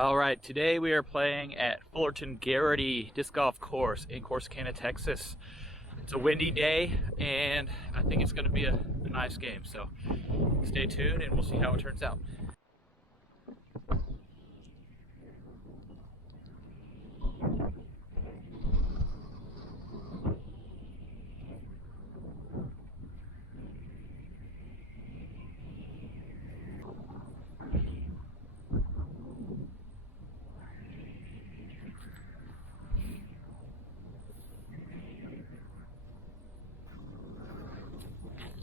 All right, today we are playing at Fullerton Garrity Disc Golf Course in Corsicana, Texas. It's a windy day, and I think it's going to be a nice game. So stay tuned, and we'll see how it turns out.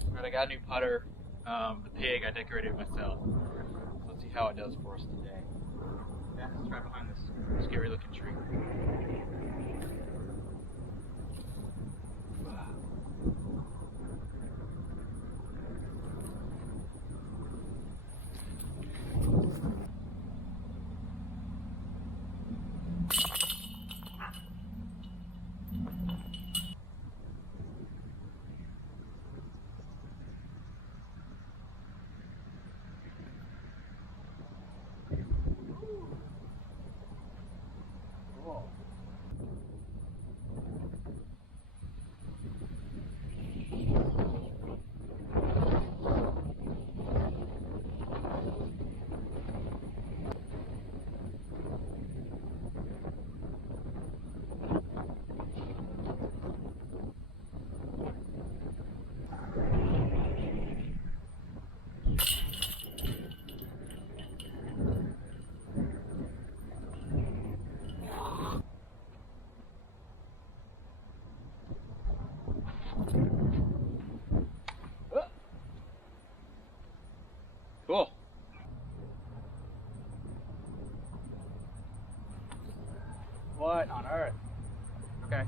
All right, I got a new putter. The pig I decorated myself. Let's see how it does for us today. Yeah, it's right behind this scary looking tree. Cool. What on earth? Okay.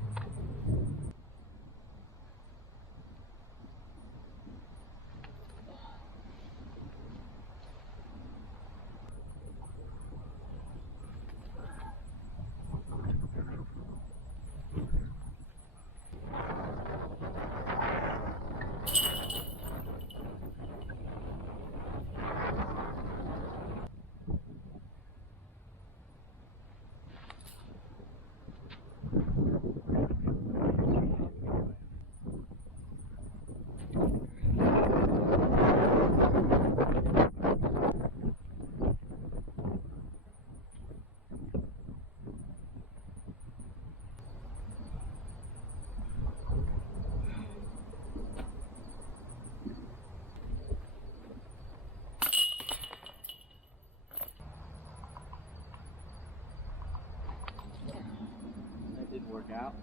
That didn't work out.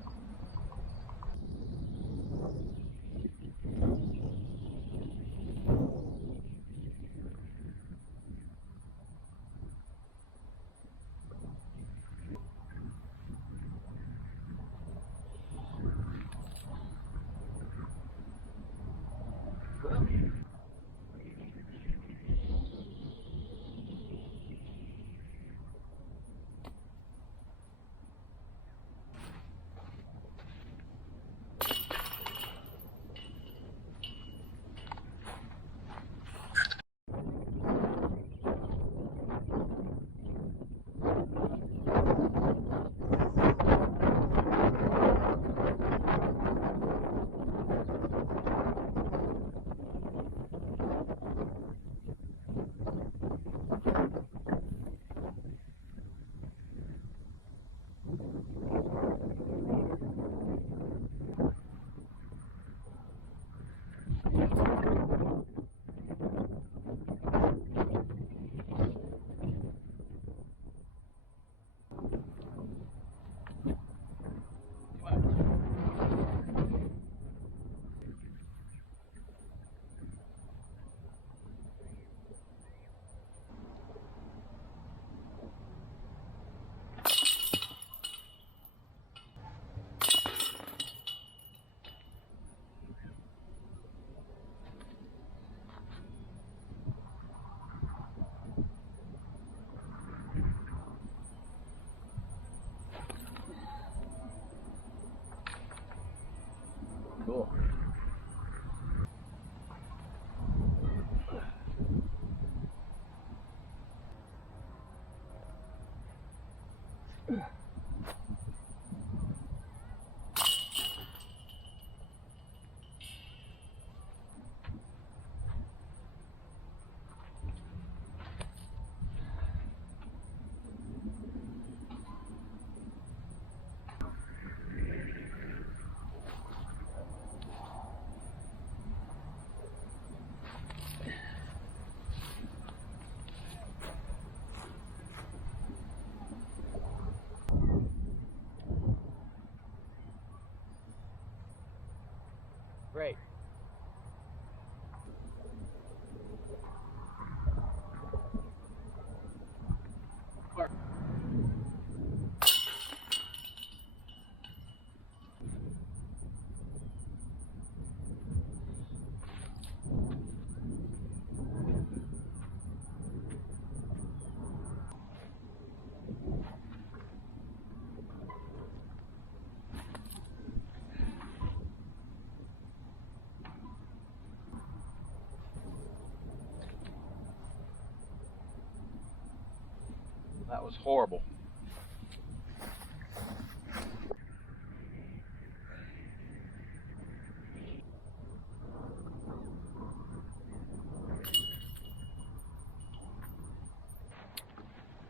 was horrible.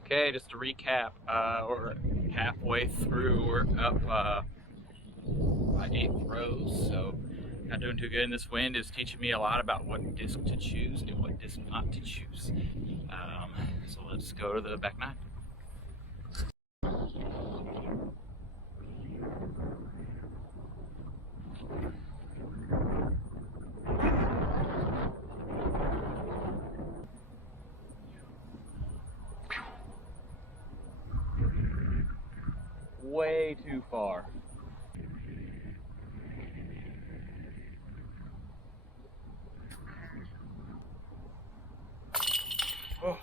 Okay, just to recap, we're halfway through. We're up my 8th throws, so not doing too good. And this wind is teaching me a lot about what disc to choose and what disc not to choose. So let's go to the back 9. Way too far. Oh.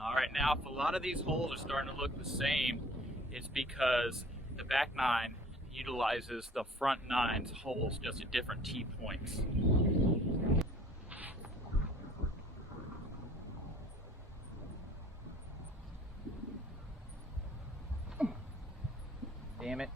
Alright, now if a lot of these holes are starting to look the same, it's because the back 9 utilizes the front 9's holes just at different tee points. Damn it.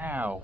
Ow.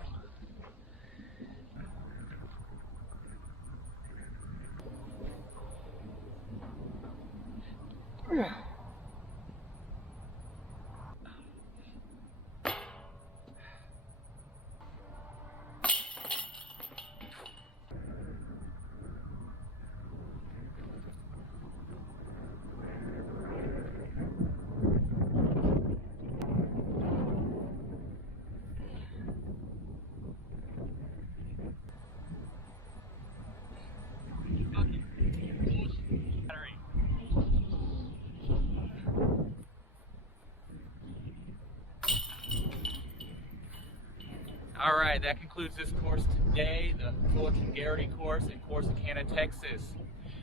All right, that concludes this course today, the Fullerton Garrity course in Corsicana, Texas.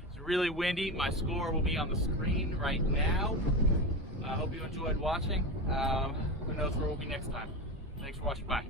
It's really windy. My score will be on the screen right now. I hope you enjoyed watching. Who knows where we'll be next time. Thanks for watching. Bye.